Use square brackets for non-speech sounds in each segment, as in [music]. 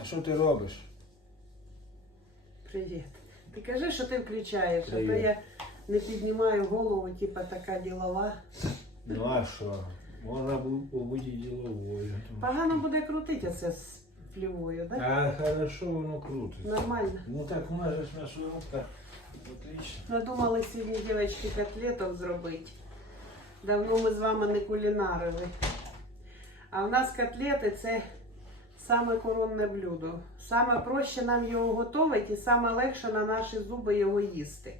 А що ти робиш? Привіт. Ти кажи, що ти включаєш, а то я не піднімаю голову, типа така ділова. Ну а що? Можна бу- побути діловою. Погано буде крутити оце з плівою, так? Да? А хорошо воно крутить. Нормально. Ну так у нас же ж м'ясорубка. Отлично. Надумали сьогодні дівчатки котлеток зробити. Давно ми з вами не кулінарили. А в нас котлети це саме коронне блюдо. Саме проще нам його готувати і саме легше на наші зуби його їсти.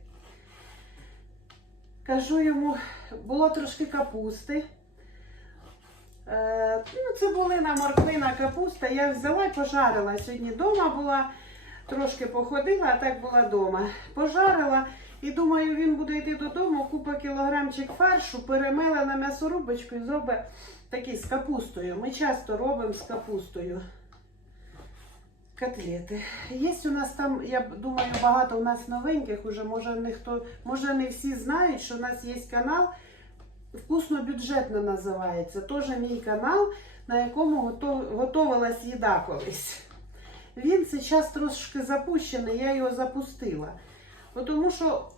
Кажу йому, було трошки капусти. Е, ну, цибулина, морквина, капуста. Я взяла і пожарила. Сьогодні вдома була, трошки походила, а так була вдома. Пожарила і думаю, він буде йти додому, купа кілограмчик фаршу, перемила на м'ясорубочку і зробить такий з капустою. Ми часто робимо з капустою. Котлети. Є у нас там, я думаю, багато у нас новеньких уже. Може, не хто, може не всі знають, що у нас є канал Вкусно бюджетно називається. Теж мій канал, на якому готов- готувалась їда колись. Він зараз трошки запущений, я його запустила. Бо Тому що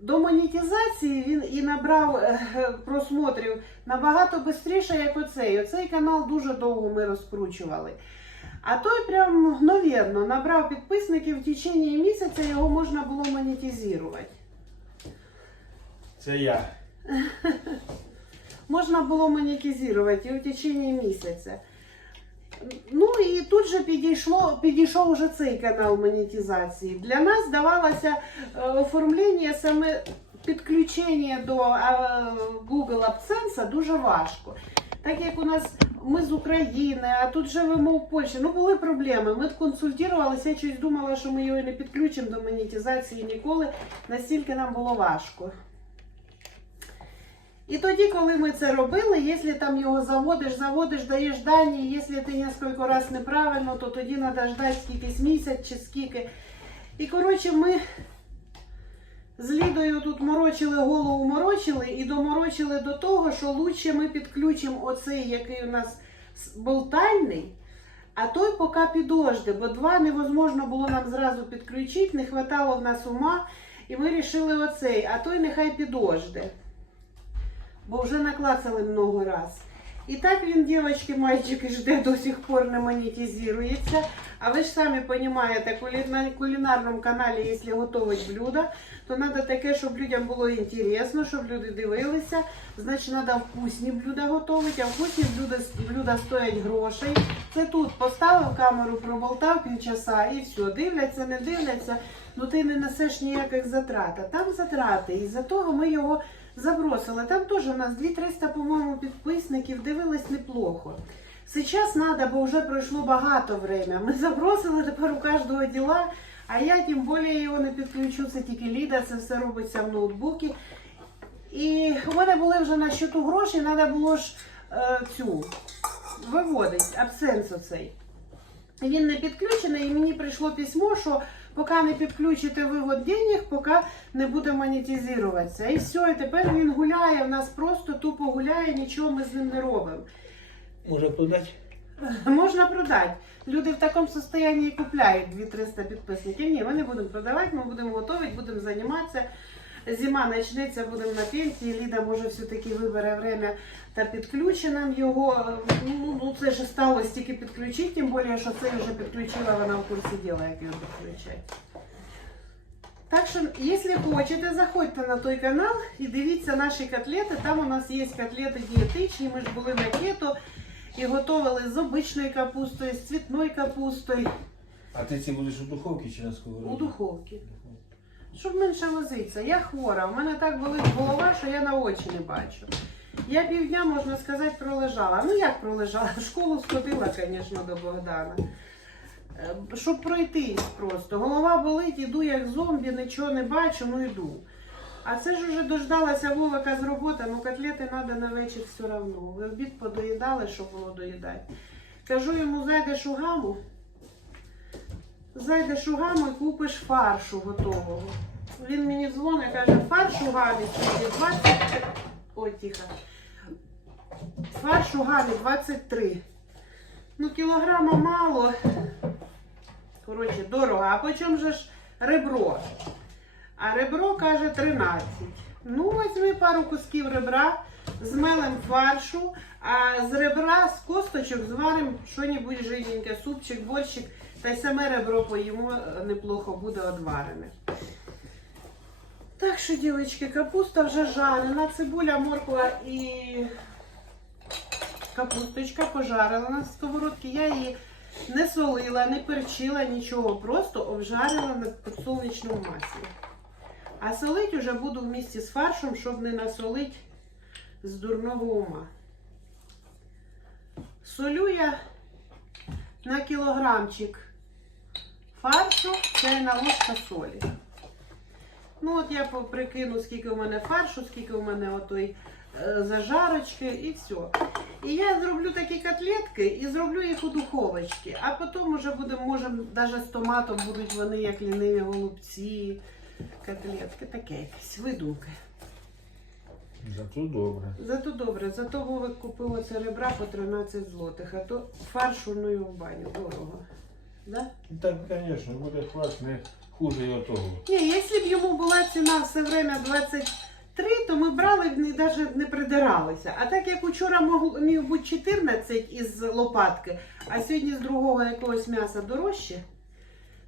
до монетизації він і набрав е, просмотрів набагато швидше, як оцей. Оцей канал дуже довго ми розкручували. А той прям мгновенно набрав підписників в течение місяця, його можна було монетизувати. Це я. [laughs] Можна було монетизувати і в течение місяця. Ну і тут же підійшло, підійшов уже цей канал монетизації. Для нас давалося е, оформлення саме підключення до е, Google AdSense дуже важко. Так як у нас ми з України, а тут живемо в Польщі, ну були проблеми. Ми консультувалися, я щось думала, що ми його не підключимо до монетизації ніколи. Настільки нам було важко. І тоді, коли ми це робили, якщо там його заводиш, заводиш, даєш дані, якщо ти кілька разів неправильно, то тоді треба ждати скількись місяць чи скільки. І коротше, ми з Лідою тут морочили голову, морочили і доморочили до того, що лучше ми підключимо оцей, який у нас болтальний, а той поки підожде, бо два невозможно було нам зразу підключити, не вистачало в нас ума, і ми вирішили оцей, а той нехай підожде бо вже наклацали много раз. І так він, дівчатки, мальчики, жде до сих пор не монетизується. А ви ж самі розумієте, кулі- на кулінарному каналі, якщо готувати блюдо, то треба таке, щоб людям було інтересно, щоб люди дивилися. Значить, треба вкусні блюда готувати, а вкусні блюда, блюда стоять грошей. Це тут поставив камеру, проболтав півчаса і все. Дивляться, не дивляться, ну ти не несеш ніяких затрат. А там затрати. І за того ми його забросили. Там теж у нас 2-300, по-моєму, підписників, дивились неплохо. Сейчас надо, бо вже пройшло багато время. Ми забросили тепер у кожного діла, а я тим більше його не підключу, це тільки Ліда, це все робиться в ноутбуці. І у мене були вже на счету гроші, треба було ж е, цю виводити, абсенс оцей. Він не підключений, і мені прийшло письмо, що поки не підключите вивод денег, поки не буде монетизуватися. І все, і тепер він гуляє, у нас просто тупо гуляє, нічого ми з ним не робимо. Можна продати? [laughs] Можна продати. Люди в такому стані купляють 2-300 підписників. Ні, ми не будемо продавати, ми будемо готувати, будемо займатися. Зима почнеться, будемо на пенсії. Ліда може все-таки вибере время та підключить нам його. Ну, ну це ж сталося тільки підключити, тим більше, що це вже підключила вона в курсі діла, як його підключати. Так що, якщо хочете, заходьте на той канал і дивіться наші котлети. Там у нас є котлети дієтичні. Ми ж були на кето і готували з обичною капустою, з цвітною капустою А ти це будеш у духовці чи на сковороді? у духовці. Щоб менше возитися. Я хвора, в мене так болить голова, що я на очі не бачу. Я півдня, можна сказати, пролежала. Ну як пролежала? Школу сходила, звісно, до Богдана. Е, Щоб пройтись просто. Голова болить, іду як зомбі, нічого не бачу, ну йду. А це ж уже дождалася Вовика з роботи, ну котлети треба на вечір все одно. Ви обід подоїдали, що було доїдати. Кажу йому, зайдеш у гаму, зайдеш у гаму і купиш фаршу готового. Він мені дзвонить, каже, фарш у гамі сьогодні 23. Ой, тихо. Фарш у гамі 23. Ну, кілограма мало. Коротше, дорого. А по чому же ж ребро? А ребро каже 13. Ну, візьми пару кусків ребра, змелем фаршу, а з ребра, з косточок зваримо що-небудь жирненьке, супчик, борщик, та й саме ребро поїмо е, неплохо буде одварене. Так що, дівчатки, капуста вже жарена, цибуля, морква і капусточка пожарила на сковородці. Я її не солила, не перчила, нічого, просто обжарила на підсолнечному маслі. А солить уже буду в місті з фаршем, щоб не насолить з дурного ума. Солю я на кілограмчик фаршу, чайна ложка солі. Ну, от я прикину, скільки у мене фаршу, скільки у мене отої е, зажарочки і все. І я зроблю такі котлетки і зроблю їх у духовочці. А потім вже будемо, може, навіть з томатом будуть вони як ліниві голубці, котлетки, таке якесь, видумки. Зато добре. Зато добре, зато Вовик купив оце ребра по 13 злотих, а то фаршу ну і в баню дорого. Да? Так, звісно, буде не хуже його того. Ні, якщо б йому була ціна все время 23, то ми брали б і навіть не придиралися. А так як учора мог, міг бути 14 із лопатки, а сьогодні з другого якогось м'яса дорожче,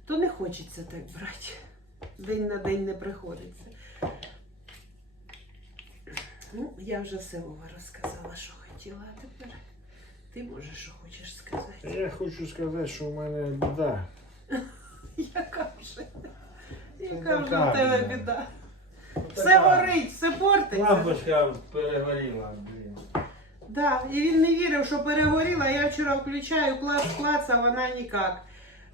то не хочеться так брати. День на день не приходиться. Ну, я вже все Вова розказала, що хотіла, а тепер ти можеш, що хочеш сказати. Я хочу сказати, що в мене біда. Яка вже? Яка вже в тебе біда. Все горить, все портиться. Лампочка перегоріла, блін. Да, і він не вірив, що перегоріла. Я вчора включаю клац клац, а вона ніяк.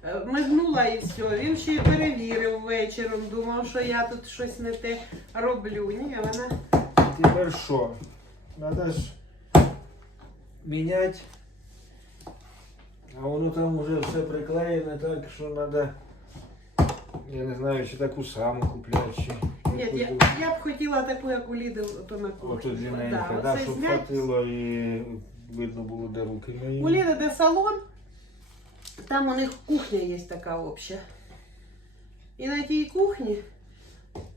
Е, Мигнула і все. Він ще й перевірив вечором, думав, що я тут щось не те роблю. Ні, вона. Тепер що? Надо ж міняти. А воно там вже все приклеєне, так що треба. Я не знаю, чи таку саму купляти, чи. Ні, я, яку- я б хотіла таку, як у Ліди, то на кухні. Ото длинненька, Да, да, оце щоб знять. хватило і видно було, де руки мої. У Ліди де салон, там у них кухня є така обща. І на тій кухні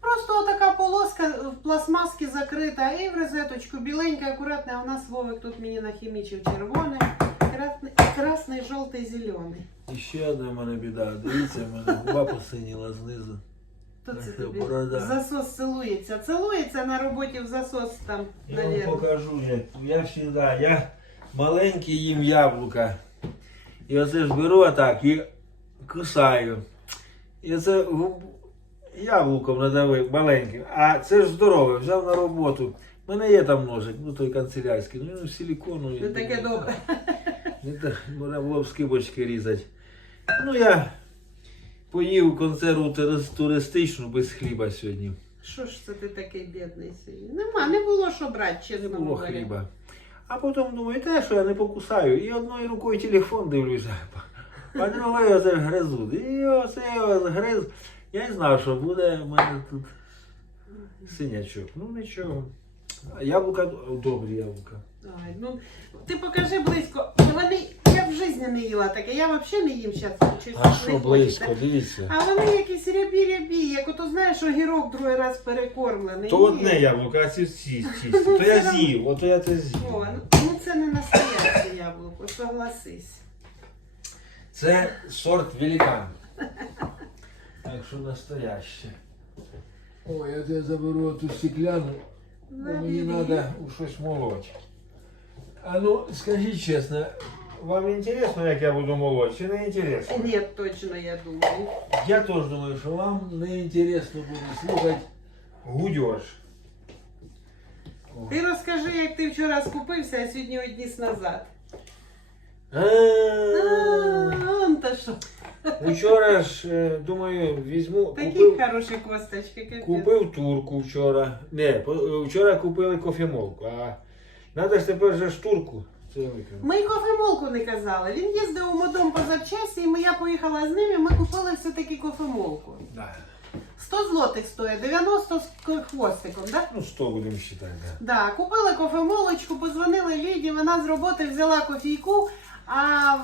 просто така полоска в пластмаски закрита і в розеточку біленька, акуратна, а у нас Вовик тут мені нахімічив червоне, красний, красний жовтий, зелений. І ще одна в мене біда. Дивіться, в мене губа посиніла знизу. То це Наша тобі борода. засос цілується. Цілується на роботі в засос там, Я вам навірно. покажу, як я завжди, я маленький їм яблука. І оце ж беру отак і кусаю. І це губ- яблуком надавив маленьким. А це ж здорове, взяв на роботу. У мене є там ножик, ну той канцелярський, ну він силікону. Ну таке добре. Не так, можна було б скибочки різати. Ну я поїв консерву туристичну без хліба сьогодні. Що ж це ти такий бідний сьогодні? Нема, не було що брати, Не чесно було говоря. хліба. А потім думаю, те, що я не покусаю. І одною рукою телефон дивлюся, а другою ж гризу. І оце я гриз. Я не знав, що буде в мене тут синячок. Ну нічого. Яблука добрі яблука. Ай, ну, ти покажи близько. Вони, я в житті не їла таке, я взагалі не їм зараз щось А що хочеться. близько, дивіться. А вони якісь рябі-рябі, як ото знаєш, огірок другий раз перекормлений. То Ні. одне яблуко, а ці всі чисті. То я з'їв, ото я це з'їв. О, ну, ну це не настояще яблуко, согласись. Це сорт великан. Так що настояще. Ой, я тебе заберу ту стекляну, бо мені Забери. треба у щось молоть. А ну, скажіть чесно, Вам інтересно, як я буду молоть, чи не інтересно? Ні, точно, я думаю. я теж думаю, що вам не інтересно буде слухати. Гудьош. Ти розкажи, як ти вчора скупився, а сьогодні одніс назад. А, А, он то що. Вчора ж, е, думаю, візьму, Такі купив, хороші косточки, капець. купив турку вчора. Не, по- вчора купили кофемолку, а треба ж тепер же ж турку. Ми й кофемолку не казали. Він їздив у модом по запчасті, і ми- я поїхала з ним, і ми купили все-таки кофемолку. Да. 100 злотих стоїть, 90 з хвостиком, да? Ну, 100 будемо вважати, да. Да, купили кофемолочку, позвонили Ліді, вона з роботи взяла кофійку, А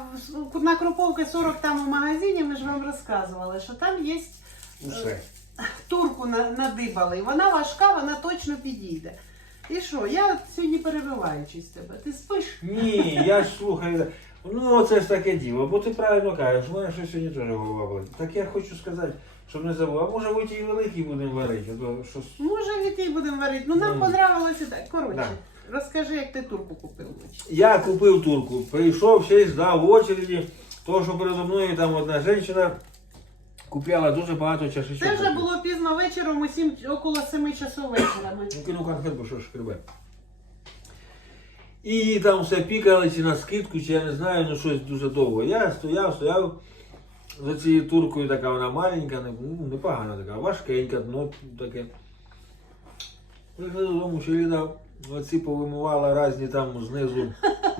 в- на Круповки 40 там у магазині ми ж вам розказували, що там є Усе. турку на- надибали. Вона важка, вона точно підійде. І що, я сьогодні перебиваючись тебе. Ти спиш? Ні, я ж слухаю. Ну, це ж таке діло, бо ти правильно кажеш, у мене щось сьогодні теж голова болить. Так я хочу сказати, щоб не забув, а може ви ті великі будемо варити, а то щось. Може, дітей будемо варити. Ну нам Ну. понравилося так. Коротше, Да. Розкажи, як ти турку купив. Я купив турку, прийшов, ще й здав в очереді, того, що передо мною там одна жінка купляла дуже багато чашечок. Це вже було пізно вечором, у сім, около 7 часов вечора. Ми. Ну, кинув конфет, що ж шкребе. І там все пікали, чи на скидку, чи я не знаю, ну щось дуже довго. Я стояв, стояв за цією туркою, така вона маленька, не- ну, непогана така, важкенька, дно таке. Прийшли додому, що Ліна оці повимивала різні там знизу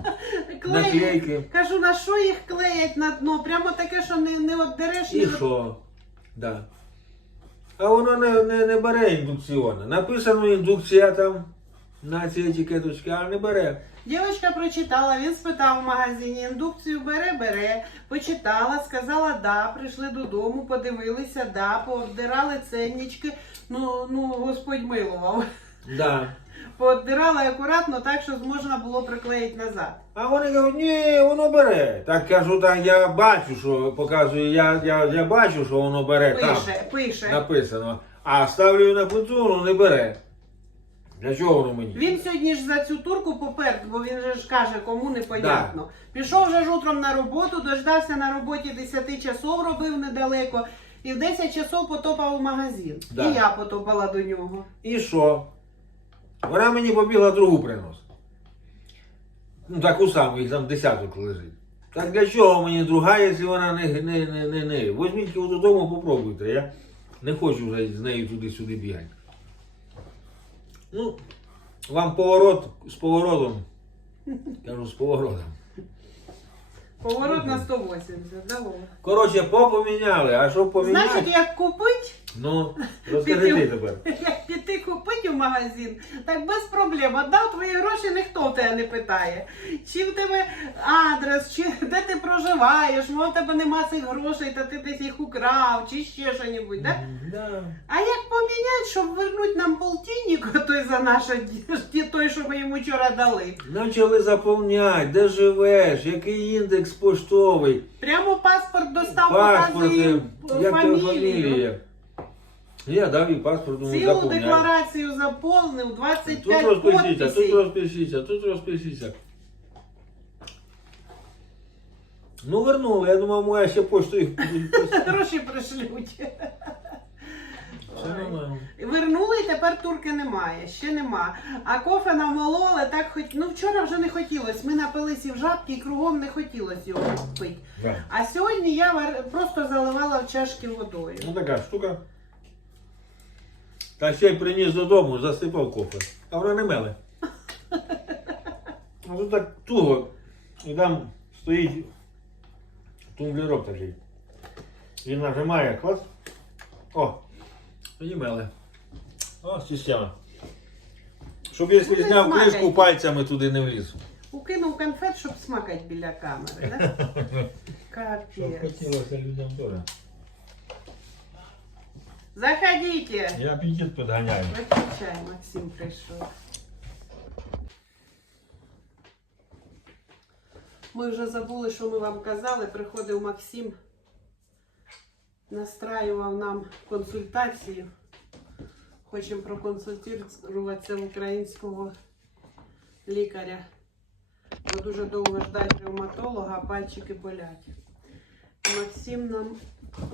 [laughs] наклейки. Кажу, на що їх клеять на дно? Прямо таке, що не, не оддереш, І не що? Да. А воно не, не, не бере індукціона. Написано індукція там на ці етикеточки, а не бере. Дівчинка прочитала, він спитав в магазині, індукцію бере, бере, почитала, сказала да, прийшли додому, подивилися, да, пообдирали ценнички. Ну, ну, Господь милував. Да. Пообдирали акуратно так, що можна було приклеїти назад. А вони кажуть, ні, воно бере. Так кажу, так я бачу, що показую, я, я, я бачу, що воно бере там Пише, пише. написано. А ставлю на плиту, воно не бере. Для чого воно мені? Він сьогодні ж за цю турку поперед, бо він же ж каже, кому непонятно. Пішов вже ж утром на роботу, дождався на роботі 10 часов, робив недалеко, і в 10 часов потопав у магазин. Да. І я потопала до нього. І що? Вона мені побігла другу приносить. Ну, таку саму, їх там десяток лежить. Так для чого мені друга, якщо вона не, не, не, не, не. Візьміть його додому, попробуйте. Я не хочу вже з нею туди-сюди бігати. Ну, вам поворот з поворотом. Кажу, з поворотом. Поворот на 180, да, Вова? Коротше, попоміняли, а що поміняти? Значить, як купить, Ну, розкажи ти тепер. [laughs] як піти купити в магазин, так без проблем. Отдав твої гроші, ніхто в тебе не питає. Чи в тебе адрес, чи де ти проживаєш, може в тебе нема цих грошей, та ти десь їх украв, чи ще що-небудь, да? Да. А як поміняти, щоб вернути нам полтинник, [laughs] той за наше той, що ми йому вчора дали? Почали заповняти, де живеш, який індекс поштовий, Прямо паспорт достав, паспорти, показує як тебе фамілію. фамілія. Я дав їй паспорт, думаю, Цілу заповняй. декларацію заповнив, Тут 25 розпишіться, тут подписей. розпишіться, тут розпишіться. Ну вернули, я думав, моя ще пошту їх будуть писати. [laughs] Гроші пришлють. Все нормально. Вернули і тепер турки немає, ще нема. А кофе намололи, так хоч. Ну вчора вже не хотілося. Ми напилися в жабки і кругом не хотілося його пити. Да. А сьогодні я вар- просто заливала в чашки водою. Ну така штука. Та ще й приніс додому, засипав кофе. А вона не меле. А тут так туго. І там стоїть тумблерок такий. Він нажимає клас. О! І меле. О, система. Щоб якщо Ну, не зняв смакай. кришку, пальцями туди не вліз. Укинув конфет, щоб смакати біля камери, да? [laughs] Капець. людям теж. Заходите. Я апетит підганяю. Виключай, Максим прийшов. Ми вже забули, що ми вам казали. Приходив Максим, настраював нам консультацію. Хочемо проконсультуватися в українського лікаря. Бо дуже довго ждать ревматолога, а пальчики болять. Максим нам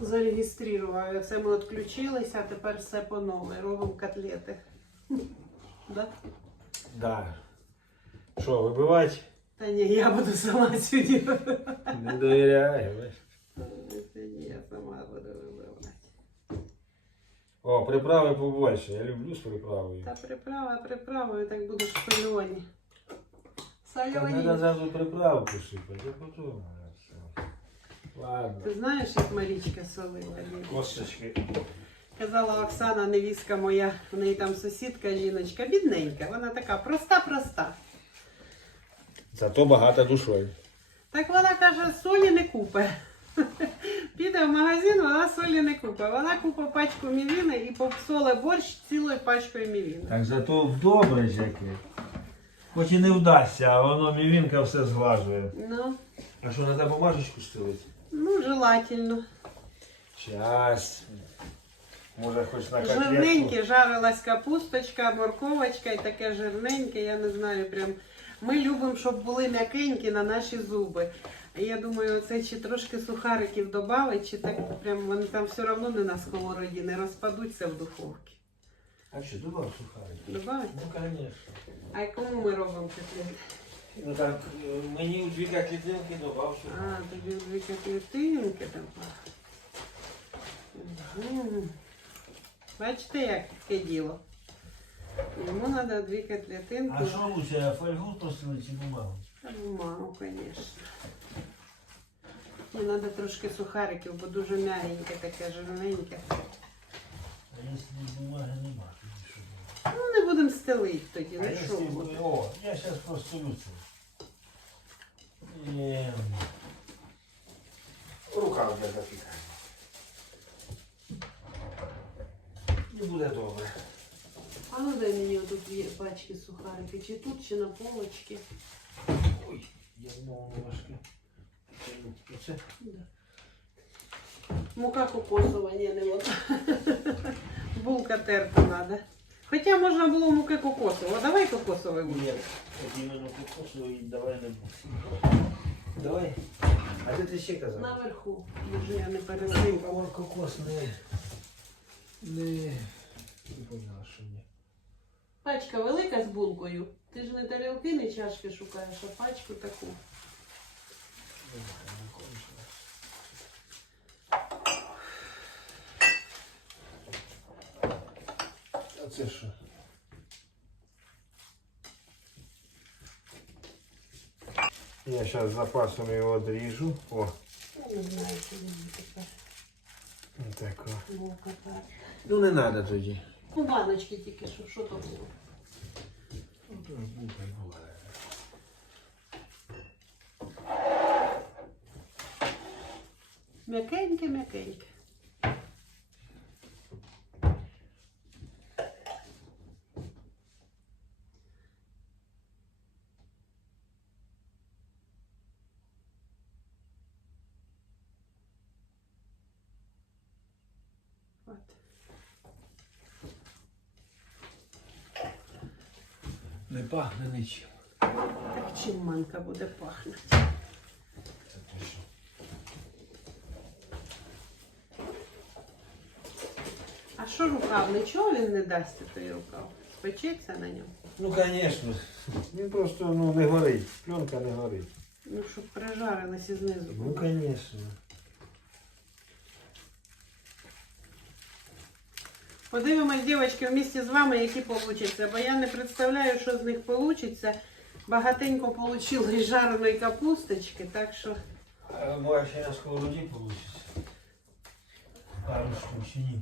зареєстрував. Оце ми відключилися, а тепер все по новій. Робимо котлети. Да? Да. Що, вибивати? Та ні, я буду сама сьогодні. Не довіряю. бачиш. Я сама буду вибивати. О, приправи побольше. Я люблю з приправою. Та приправа, приправою, так будеш сольоні. Так треба Сольоні. зразу приправку сипати, а потім. Ладно. Ти знаєш, як Марічка солила? Косточки. Казала Оксана, невістка моя, в неї там сусідка, жіночка, бідненька. Вона така проста-проста. Зато багато душою. Так вона каже, солі не купе. [laughs] Піде в магазин, вона солі не купе. Вона купить пачку мівіни і попсоле борщ цілою пачкою мівіни. Так зато добре ж яке. Хоч і не вдасться, а воно мівінка все зглажує. Ну, А що, треба бумажечку стелити? Ну, желательно. Щас. Може хоч на котлетку. Жирненьке, жарилась капусточка, морковочка і таке жирненьке, я не знаю, прям. Ми любимо, щоб були м'якенькі на наші зуби. Я думаю, це чи трошки сухариків додати, чи так прям вони там все одно не на сковороді, не розпадуться в духовці. А що, добав сухарики? Добавить? Ну, звісно. А кому ми робимо котлети? Ну так, мені у дві котлетинки добав А, тобі дві котлетинки добавити. Мгм. Бачите, як таке діло? Йому треба дві котлетинки. А що лучше, фольгу просили чи бумагу? Бумагу, звісно. Мені треба трошки сухариків, бо дуже м'ягеньке, таке жирненьке. А якщо бумаги нема, тоді що буде? Ну, не будемо стелити тоді, А ну якщо що. О, я зараз просто люцю. Рука вже запікає. І буде добре. А ну дай мені отут дві пачки сухарики, чи тут, чи на полочці. Ой, я знову не важке. Оце? Да. Мука кокосова, ні, не вода. [laughs] Булка терта треба. Хоча можна було муки кокосову. А давай кокосовий буде. Іменно кокосу давай не буде. Давай. А де ти ще казав? Наверху. Може я не пересипала. Кокос не... Не... Не поняла, що ні. Пачка велика з булкою. Ти ж не тарілки, не чашки шукаєш, а пачку таку. А це що? Я зараз запасом його одріжу. О, Я не знаю, чи він тепер так. Ну не треба тоді. Ну, баночки тільки що, що то було? Ну, була. М'якеньке, м'якеньке. От. Не пахне нічим. Так чим манка буде пахнути? Це точно. А що рукав? Нічого він не дасть той рукав? Спечеться на ньому? Ну, звісно. Він просто ну, не горить. Пленка не горить. Ну, щоб прижарилося знизу. Ну, звісно. Подивимось, дівчатки, вместе з вами, які получаться, бо я не представляю, що з них получиться. Багатенько і жареної капусточки, так що А може ще на сковороді вийде? Пару штук чи ні?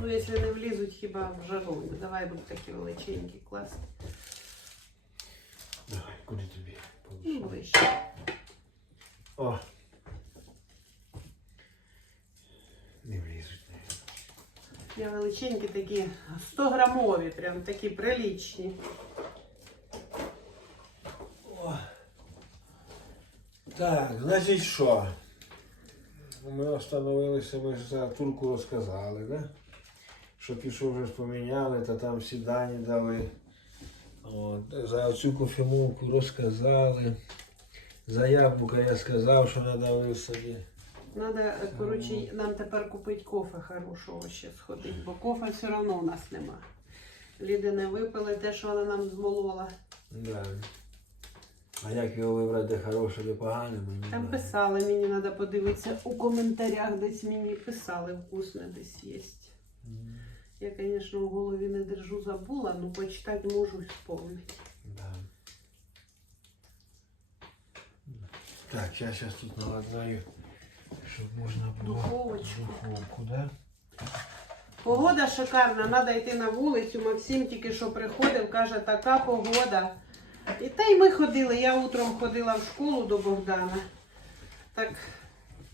ну, якщо не влізуть хіба в жару. Давай будуть такі величенькі, класні. Давай, куди тобі? Ну, ближче. О. Не влізуть. Я величенькі такі 100 грамові, прям такі прилічні. О. Так, значить що? Ми остановилися, ми ж за турку розказали, да? Що пішов вже поміняли, та там всі дані дали. От, за цю кофемовку розказали. За яблука я сказав, що надавив собі. Надо, е, коротше, нам тепер купити кофе хорошого ще сходити, бо кофе все одно у нас нема. Ліди не випили те, що вона нам змолола. Да. А як його вибрати, хороше, де погане, мені Там не писали, мені треба подивитися у коментарях, десь мені писали, вкусне десь є. М, Я, звісно, в голові не держу, забула, ну почитати можу і вспомнити. Да. Так, я зараз тут наладнаю, щоб можна було Духовочку. духовку, да? Погода шикарна, треба йти на вулицю. Максим тільки що приходив, каже, така погода. І та й ми ходили. Я утром ходила в школу до Богдана. Так,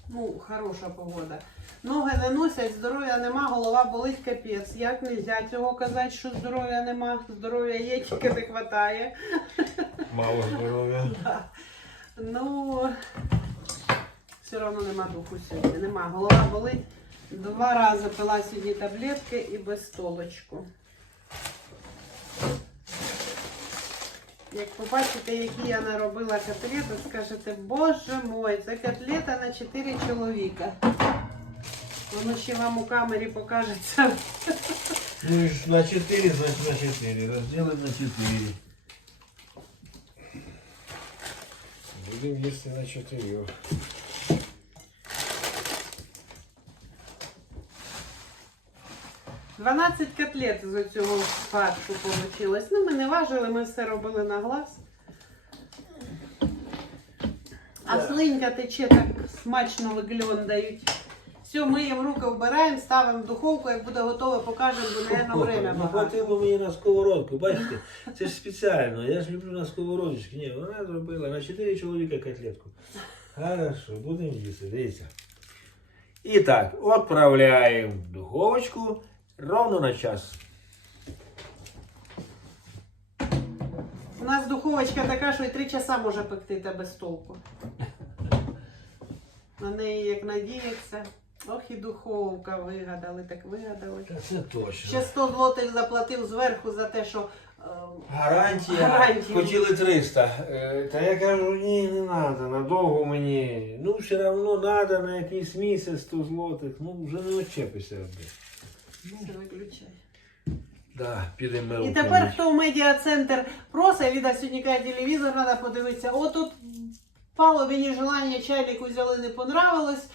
ну, хороша погода. Ноги не носять, здоров'я нема, голова болить капець. Як не можна цього казати, що здоров'я нема? Здоров'я є, тільки не вистачає. Мало здоров'я. [laughs] Ну, все одно нема духу сьогодні. Нема. Голова болить. Два рази пила сьогодні таблетки і без столочку. Як побачите, які я наробила котлети, скажете, боже мой, це котлета на 4 чоловіка. Воно ще вам у камері покажеться. Ну, на 4, значит на 4. Разделаем на 4. Будемо їсти на чотирьох. — 12 котлет з цього фаршу вийшло. Ну, ми не важили, ми все робили на глаз. А слинька тече так смачно вигляндають. Все, миємо руки, вбираємо, ставимо в духовку, як буде готово, покажемо, бо, наверное, время Не багато. хватило мені на сковородку, бачите? Це ж спеціально. Я ж люблю на сковородочці. Ні, вона зробила на 4 чоловіка котлетку. Хорошо, будемо їсти, дивіться. І так, відправляємо в духовочку ровно на час. У нас духовочка така, що і 3 часа може пекти та без толку. На неї як надіється. Ох і духовка вигадали, так вигадали. Та Це точно. Ще 100 злотих заплатив зверху за те, що е, Гарантія. Гарантія. Хотіли 300. Е, Та я кажу, ні, не треба, надовго мені. Ну, все одно треба на якийсь місяць 100 злотих. Ну, вже не очепися. Все виключай. Да, І тепер хто в медіа-центр просить, віда сьогодні каже, телевізор треба подивитися. От тут пало мені желання, чайник взяли, не понравилось.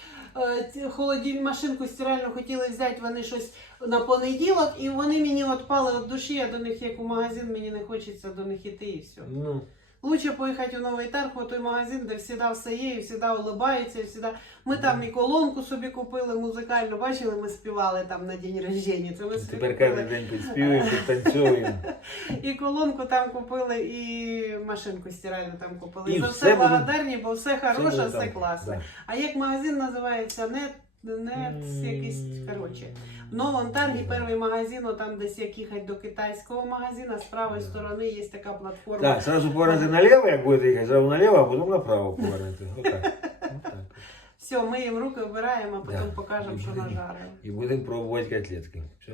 Е, Холодильну машинку стиральну хотіли взяти, вони щось на понеділок, і вони мені от пали від душі, я до них як у магазин, мені не хочеться до них іти і все. Ну, Лучше поїхати у новий тарг, в той магазин, де завжди все є, і завжди улибаються, і завжди... Ми там і колонку собі купили музикальну, бачили, ми співали там на день рождення. Це ми собі тепер купили. кожен день підспівуємо, підтанцюємо. [laughs] І колонку там купили, і машинку стиральну там купили. І за все все буде- благодарні, бо все хороше, буде все, там. класне. Да. А як магазин називається? Нет, нет, якийсь, коротше. В новому таргі перший магазин, там десь як їхати до китайського магазину, з правої сторони є така платформа. Так, сразу поразити наліво, як будете їхати, зразу наліво, а потім направо повернути. Отак. Отак. Все, ми їм руки вбираємо, а потім Да. покажемо, що нажарили. І будемо пробувати котлетки. Все.